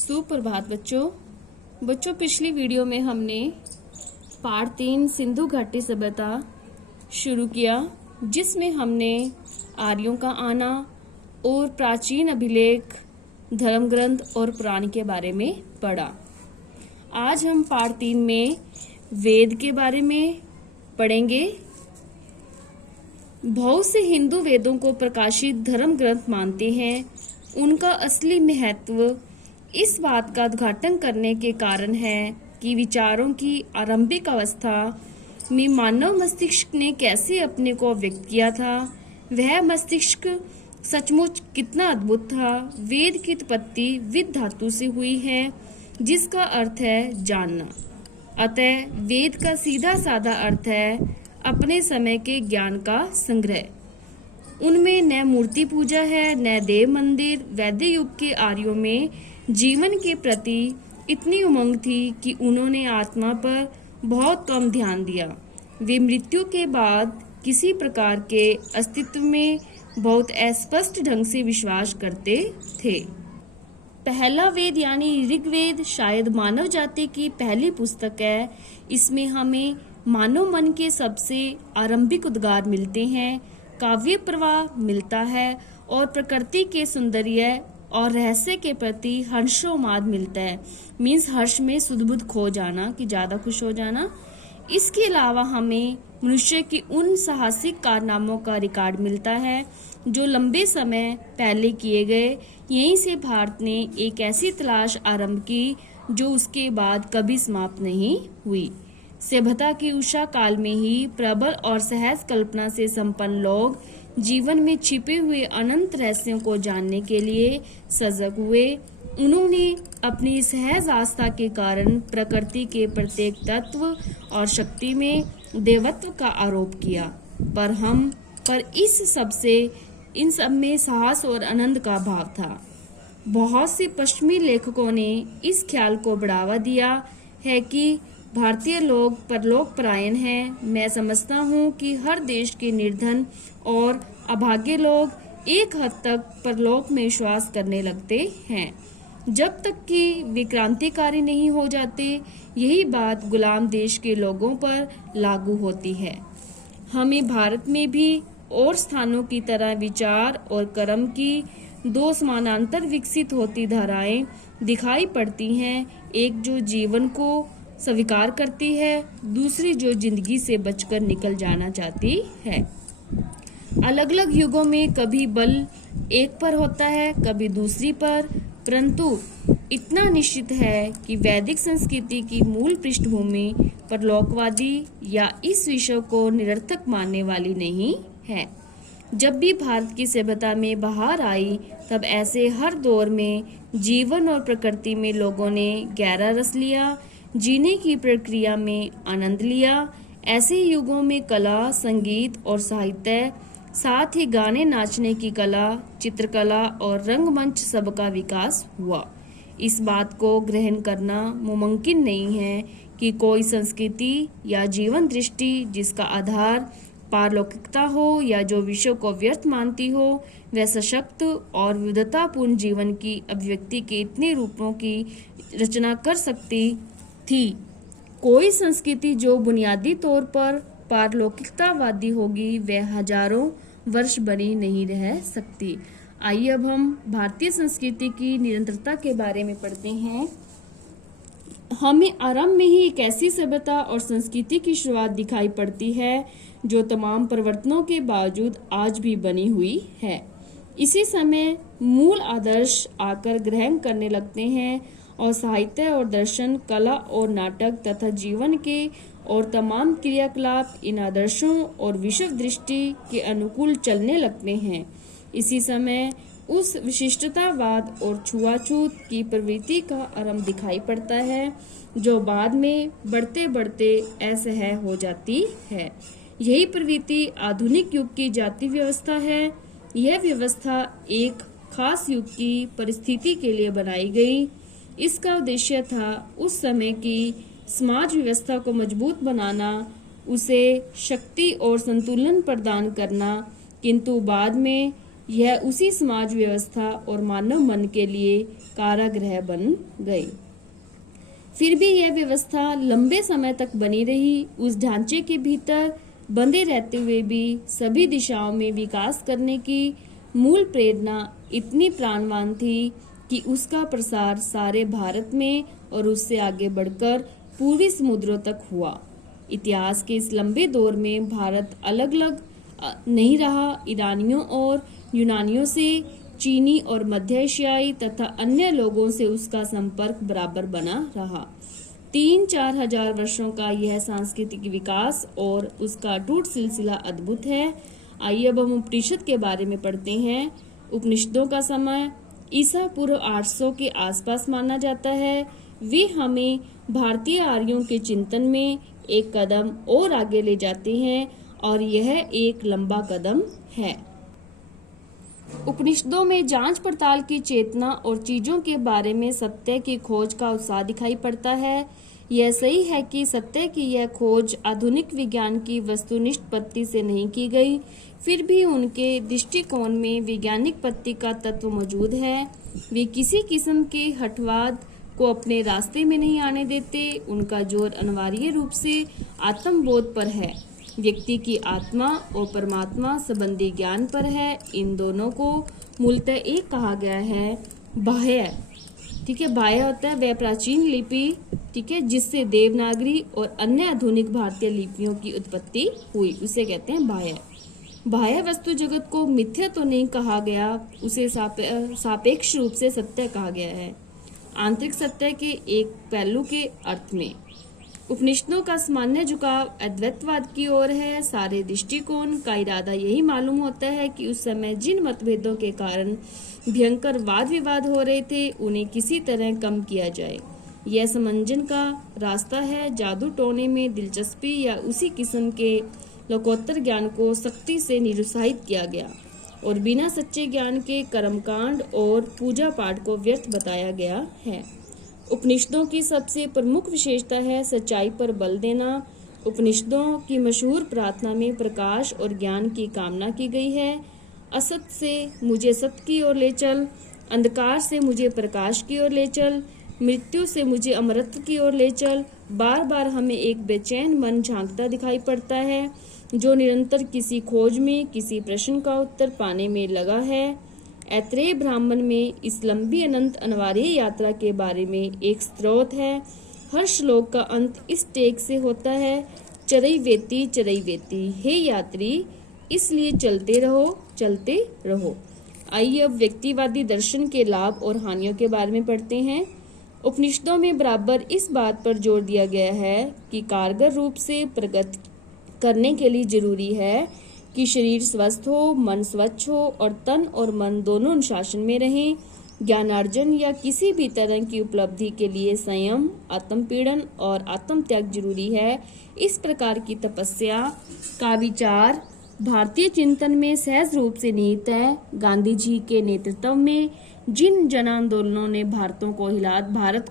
सुप्रभात बच्चों पिछली वीडियो में हमने पार्ट 3 सिंधु घाटी सभ्यता शुरू किया, जिसमें हमने आर्यों का आना और प्राचीन अभिलेख, धर्म ग्रंथ और पुराण के बारे में पढ़ा। आज हम पार्ट 3 में वेद के बारे में पढ़ेंगे। बहुत से हिंदू वेदों को प्रकाशित धर्म ग्रंथ मानते हैं। उनका असली महत्व इस बात का उद्घाटन करने के कारण है कि विचारों की आरंभिक अवस्था में मानव मस्तिष्क ने कैसे अपने को व्यक्त किया था। वह मस्तिष्क सचमुच कितना अद्भुत था। वेद की उत्पत्ति विद धातु से हुई है, जिसका अर्थ है जानना। अतः वेद का सीधा साधा अर्थ है अपने समय के ज्ञान का संग्रह। उनमें न मूर्ति पूजा है, न देव मंदिर। वैदिक युग के आर्यों में जीवन के प्रति इतनी उमंग थी कि उन्होंने आत्मा पर बहुत कम ध्यान दिया। वे मृत्यु के बाद किसी प्रकार के अस्तित्व में बहुत अस्पष्ट ढंग से विश्वास करते थे। पहला वेद यानी ऋग्वेद शायद मानव जाति की पहली पुस्तक है। इसमें हमें मानव मन के सबसे आरंभिक उद्गार मिलते हैं, काव्य प्रवाह मिलता है और प्रकृति के सौंदर्य और रहस्य के प्रति हर्षोन्माद मिलता है। मीन्स हर्ष में सुध-बुध खो जाना, कि ज्यादा खुश हो जाना। इसके अलावा हमें मनुष्य की उन साहसिक कारनामों का रिकॉर्ड मिलता है जो लंबे समय पहले किए गए। यहीं से भारत ने एक ऐसी तलाश आरंभ की जो उसके बाद कभी समाप्त नहीं हुई। सभ्यता के उषा काल में ही प्रबल और सहज कल्पना से संपन्न लोग जीवन में छिपे हुए अनंत रहस्यों को जानने के लिए सजग हुए। उन्होंने अपनी सहज आस्था के कारण प्रकृति के प्रत्येक तत्व और शक्ति में देवत्व का आरोप किया, पर इन सब में साहस और आनंद का भाव था। बहुत से पश्चिमी लेखकों ने इस ख्याल को बढ़ावा दिया है कि भारतीय लोग परलोक परायण हैं। मैं समझता हूँ कि हर देश के निर्धन और अभागे लोग एक हद तक परलोक में विश्वास करने लगते हैं, जब तक कि वे क्रांतिकारी नहीं हो जाते। यही बात गुलाम देश के लोगों पर लागू होती है। हमें भारत में भी और स्थानों की तरह विचार और कर्म की दो समानांतर विकसित होती धाराएं दिखाई पड़ती हैं। एक जो जीवन को स्वीकार करती है, दूसरी जो जिंदगी से बचकर निकल जाना चाहती है। अलग अलग युगों में कभी बल एक पर होता है, कभी दूसरी पर, परंतु इतना निश्चित है कि वैदिक संस्कृति की मूल पृष्ठभूमि परलोकवादी या इस विषय को निरर्थक मानने वाली नहीं है। जब भी भारत की सभ्यता में बहार आई, तब ऐसे हर दौर में जीवन और प्रकृति में लोगों ने गहरा रस लिया, जीने की प्रक्रिया में आनंद लिया। ऐसे युगों में कला, संगीत और साहित्य, साथ ही गाने नाचने की कला, चित्रकला और रंगमंच सबका विकास हुआ। इस बात को ग्रहण करना मुमकिन नहीं है कि कोई संस्कृति या जीवन दृष्टि जिसका आधार पारलौकिकता हो या जो विश्व को व्यर्थ मानती हो, वह सशक्त और विविधतापूर्ण जीवन की अभिव्यक्ति के इतने रूपों की रचना कर सकती थी। कोई संस्कृति जो बुनियादी तौर पर पारलौकिकतावादी होगी, वह हजारों वर्ष बनी नहीं रह सकती। आइए अब हम भारतीय संस्कृति की निरंतरता के बारे में पढ़ते हैं। हमें आरंभ में ही एक ऐसी सभ्यता और संस्कृति की शुरुआत दिखाई पड़ती है जो तमाम परिवर्तनों के बावजूद आज भी बनी हुई है। इसी समय मूल आदर्श आकर ग्रहण करने लगते हैं और साहित्य और दर्शन, कला और नाटक तथा जीवन के और तमाम क्रियाकलाप इन आदर्शों और विश्व दृष्टि के अनुकूल चलने लगते हैं। इसी समय उस विशिष्टतावाद और छुआछूत की प्रवृत्ति का आरंभ दिखाई पड़ता है, जो बाद में बढ़ते बढ़ते असह्य हो जाती है। यही प्रवृत्ति आधुनिक युग की जाति व्यवस्था है। यह व्यवस्था एक खास युग की परिस्थिति के लिए बनाई गई। इसका उद्देश्य था उस समय की समाज व्यवस्था को मजबूत बनाना, उसे शक्ति और संतुलन प्रदान करना, किंतु बाद में यह उसी समाज व्यवस्था और मानव मन के लिए कारागृह बन गए। फिर भी यह व्यवस्था लंबे समय तक बनी रही। उस ढांचे के भीतर बंधे रहते हुए भी सभी दिशाओं में विकास करने की मूल प्रेरणा इतनी प्राणवान थी कि उसका प्रसार सारे भारत में और उससे आगे बढ़कर पूर्वी समुद्रों तक हुआ। इतिहास के इस लंबे दौर में भारत अलग अलग नहीं रहा। ईरानियों और यूनानियों से, चीनी और मध्य एशियाई तथा अन्य लोगों से उसका संपर्क बराबर बना रहा। 3-4 हजार वर्षों का यह सांस्कृतिक विकास और उसका अटूट सिलसिला अद्भुत है। आइए अब हम उपनिषद के बारे में पढ़ते हैं। उपनिषदों का समय ईसा पूर्व 800 के आसपास माना जाता है। वे हमें भारतीय आर्यों के चिंतन में एक कदम और आगे ले जाते हैं और यह एक लंबा कदम है। उपनिषदों में जांच पड़ताल की चेतना और चीजों के बारे में सत्य की खोज का उत्साह दिखाई पड़ता है। यह सही है कि सत्य की यह खोज आधुनिक विज्ञान की वस्तुनिष्ठ पत्ति से नहीं की गई, फिर भी उनके दृष्टिकोण में वैज्ञानिक पत्ति का तत्व मौजूद है। वे किसी किस्म के हठवाद को अपने रास्ते में नहीं आने देते। उनका जोर अनिवार्य रूप से आत्मबोध पर है, व्यक्ति की आत्मा और परमात्मा संबंधी ज्ञान पर है। इन दोनों को मूलतः एक कहा गया है, बाह्य। ठीक है, बाह्य होता है वह प्राचीन लिपि, ठीक है, जिससे देवनागरी और अन्य आधुनिक भारतीय लिपियों की उत्पत्ति हुई, उसे कहते हैं बाह्य। बाह्य वस्तु जगत को मिथ्या तो नहीं कहा गया, उसे सापेक्ष रूप से सत्य कहा गया है, आंतरिक सत्य के एक पहलू के अर्थ में। उपनिषदों का सामान्य झुकाव अद्वैतवाद की ओर है। सारे दृष्टिकोण का इरादा यही मालूम होता है कि उस समय जिन मतभेदों के कारण भयंकर वाद विवाद हो रहे थे उन्हें किसी तरह कम किया जाए। यह समंजन का रास्ता है। जादू टोने में दिलचस्पी या उसी किस्म के लोकोत्तर ज्ञान को सख्ती से निरुत्साहित किया गया और बिना सच्चे ज्ञान के कर्मकांड और पूजा पाठ को व्यर्थ बताया गया है। उपनिषदों की सबसे प्रमुख विशेषता है सच्चाई पर बल देना। उपनिषदों की मशहूर प्रार्थना में प्रकाश और ज्ञान की कामना की गई है। असत से मुझे सत्य की ओर ले चल, अंधकार से मुझे प्रकाश की ओर ले चल, मृत्यु से मुझे अमरत्व की ओर ले चल। बार बार हमें एक बेचैन मन झांकता दिखाई पड़ता है जो निरंतर किसी खोज में, किसी प्रश्न का उत्तर पाने में लगा है। ऐत्रेय ब्राह्मण में इस लंबी अनंत अनिवार्य यात्रा के बारे में एक स्रोत है। हर श्लोक का अंत इस टेक से होता है, चरैवेति चरैवेति, हे यात्री इसलिए चलते रहो चलते रहो। आइए अब व्यक्तिवादी दर्शन के लाभ और हानियों के बारे में पढ़ते हैं। उपनिषदों में बराबर इस बात पर जोर दिया गया है कि कारगर रूप से प्रगति करने के लिए जरूरी है कि शरीर स्वस्थ हो, मन स्वच्छ हो और तन और मन दोनों अनुशासन में रहें। ज्ञानार्जन या किसी भी तरह की उपलब्धि के लिए संयम, आत्मपीड़न और आत्मत्याग जरूरी है। इस प्रकार की तपस्या का विचार भारतीय चिंतन में सहज रूप से निहित है। गांधी जी के नेतृत्व में जिन जन आंदोलनों ने भारत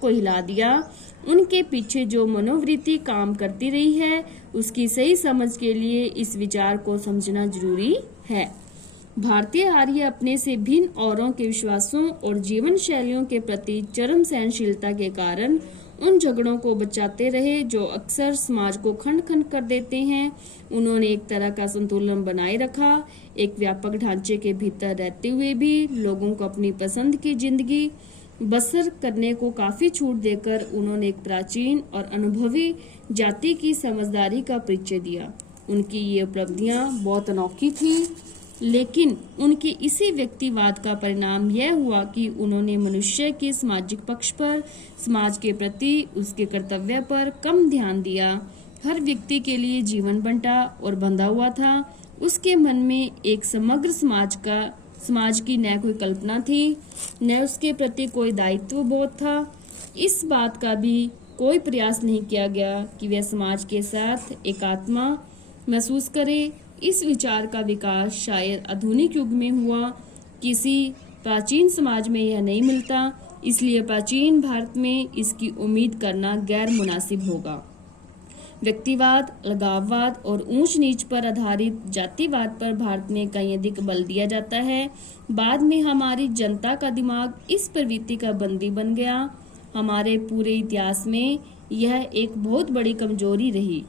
को हिला दिया, उनके पीछे जो मनोवृत्ति काम करती रही है उसकी सही समझ के लिए इस विचार को समझना जरूरी है। भारतीय आर्य अपने से भिन्न औरों के विश्वासों और जीवन शैलियों के प्रति चरम सहनशीलता के कारण उन झगड़ों को बचाते रहे जो अक्सर समाज को खंड खंड कर देते हैं। उन्होंने एक तरह का संतुलन बनाए रखा, एक व्यापक ढांचे के भीतर रहते हुए भी लोगों को अपनी पसंद की जिंदगी बसर करने को काफी छूट देकर उन्होंने एक प्राचीन और अनुभवी जाति की समझदारी का परिचय दिया। उनकी ये उपलब्धियां बहुत अनोखी थी, लेकिन उनके इसी व्यक्तिवाद का परिणाम यह हुआ कि उन्होंने मनुष्य के सामाजिक पक्ष पर, समाज के प्रति उसके कर्तव्य पर कम ध्यान दिया। हर व्यक्ति के लिए जीवन बंटा और बंधा हुआ था। उसके मन में एक समग्र समाज की न कोई कल्पना थी, न उसके प्रति कोई दायित्व बोध था। इस बात का भी कोई प्रयास नहीं किया गया कि वह समाज के साथ एकात्मा महसूस करे। इस विचार का विकास शायद आधुनिक युग में हुआ, किसी प्राचीन समाज में यह नहीं मिलता, इसलिए प्राचीन भारत में इसकी उम्मीद करना गैर मुनासिब होगा। व्यक्तिवाद, अलगाववाद और ऊंच नीच पर आधारित जातिवाद पर भारत में कहीं अधिक बल दिया जाता है। बाद में हमारी जनता का दिमाग इस प्रवृत्ति का बंदी बन गया। हमारे पूरे इतिहास में यह एक बहुत बड़ी कमजोरी रही।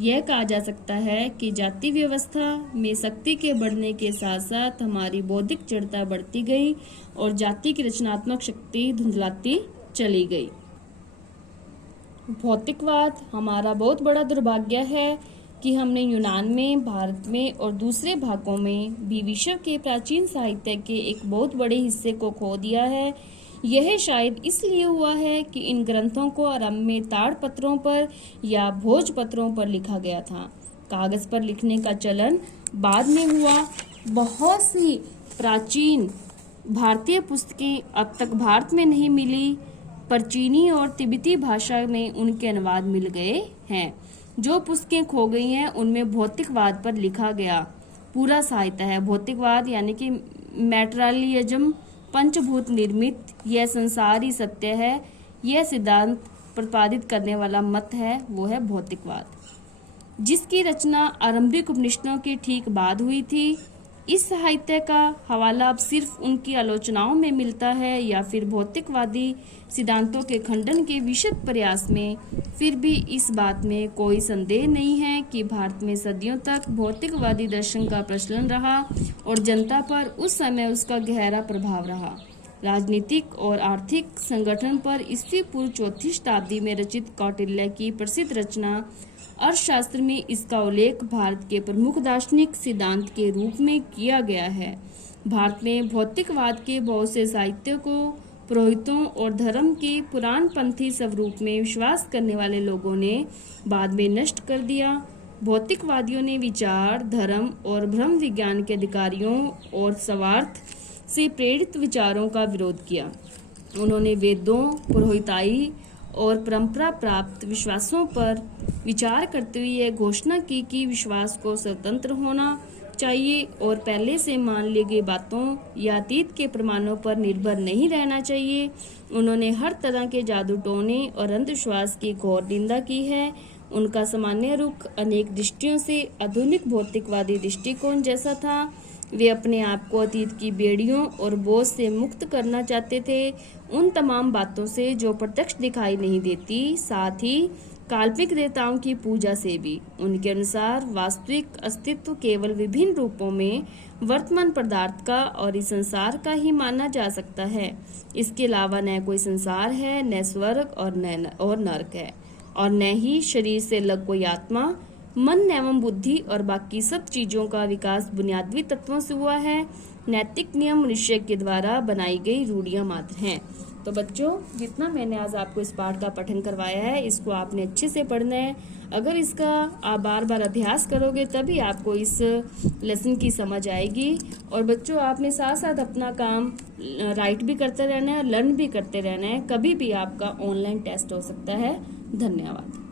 यह कहा जा सकता है कि जाति व्यवस्था में शक्ति के बढ़ने के साथ साथ हमारी बौद्धिक जड़ता बढ़ती गई और जाति की रचनात्मक शक्ति धुंधलाती चली गई। भौतिकवाद हमारा बहुत बड़ा दुर्भाग्य है कि हमने यूनान में, भारत में और दूसरे भागों में भी विश्व के प्राचीन साहित्य के एक बहुत बड़े हिस्से को खो दिया है। यह शायद इसलिए हुआ है कि इन ग्रंथों को आरंभ में ताड़पत्रों पर या भोजपत्रों पर लिखा गया था। कागज पर लिखने का चलन बाद में हुआ। बहुत सी प्राचीन भारतीय पुस्तकें अब तक भारत में नहीं मिली, पर चीनी और तिब्बती भाषा में उनके अनुवाद मिल गए हैं। जो पुस्तकें खो गई हैं उनमें भौतिकवाद पर लिखा गया पूरा साहित्य है। भौतिकवाद यानी कि मैटेरियलिज्म, पंचभूत निर्मित यह संसार ही सत्य है, यह सिद्धांत प्रतिपादित करने वाला मत है, वो है भौतिकवाद, जिसकी रचना आरंभिक उपनिषदों के ठीक बाद हुई थी। इस साहित्य का हवाला अब सिर्फ उनकी आलोचनाओं में मिलता है या फिर भौतिकवादी सिद्धांतों के खंडन के विशद प्रयास में। फिर भी इस बात में कोई संदेह नहीं है कि भारत में सदियों तक भौतिकवादी दर्शन का प्रचलन रहा और जनता पर उस समय उसका गहरा प्रभाव रहा। राजनीतिक और आर्थिक संगठन पर ईस्वी पूर्व 4वीं शताब्दी में रचित कौटिल्य की प्रसिद्ध रचना अर्थशास्त्र में इसका उल्लेख भारत के प्रमुख दार्शनिक सिद्धांत के रूप में किया गया है। भारत में भौतिकवाद के बहुत से साहित्य को पुरोहितों और धर्म के पुराणपंथी स्वरूप में विश्वास करने वाले लोगों ने बाद में नष्ट कर दिया। भौतिकवादियों ने विचार, धर्म और ब्रह्म विज्ञान के अधिकारियों और स्वार्थ से प्रेरित विचारों का विरोध किया। उन्होंने वेदों, पुरोहिताई और परंपरा प्राप्त विश्वासों पर विचार करते हुए यह घोषणा की कि विश्वास को स्वतंत्र होना चाहिए और पहले से मान ली गई बातों या अतीत के प्रमाणों पर निर्भर नहीं रहना चाहिए। उन्होंने हर तरह के जादू टोने और अंधविश्वास की घोर निंदा की है। उनका सामान्य रुख अनेक दृष्टियों से आधुनिक भौतिकवादी दृष्टिकोण जैसा था। वे अपने आप को अतीत की बेड़ियों और बोझ से मुक्त करना चाहते थे, उन तमाम बातों से जो प्रत्यक्ष दिखाई नहीं देती, साथ ही काल्पनिक देवताओं की पूजा से भी। उनके अनुसार वास्तविक अस्तित्व केवल विभिन्न रूपों में वर्तमान पदार्थ का और इस संसार का ही माना जा सकता है। इसके अलावा न कोई संसार है, न स्वर्ग और नरक है, और न ही शरीर से अलग कोई आत्मा, मन एवं बुद्धि और बाकी सब चीजों का विकास बुनियादी तत्वों से हुआ है। नैतिक नियम मनुष्य के द्वारा बनाई गई रूढ़ियां मात्र हैं। तो बच्चों, जितना मैंने आज आपको इस पाठ का पठन करवाया है, इसको आपने अच्छे से पढ़ना है। अगर इसका आप बार बार अभ्यास करोगे तभी आपको इस लेसन की समझ आएगी। और बच्चों, आपने साथ साथ अपना काम राइट भी करते रहना है, लर्न भी करते रहना है। कभी भी आपका ऑनलाइन टेस्ट हो सकता है। धन्यवाद।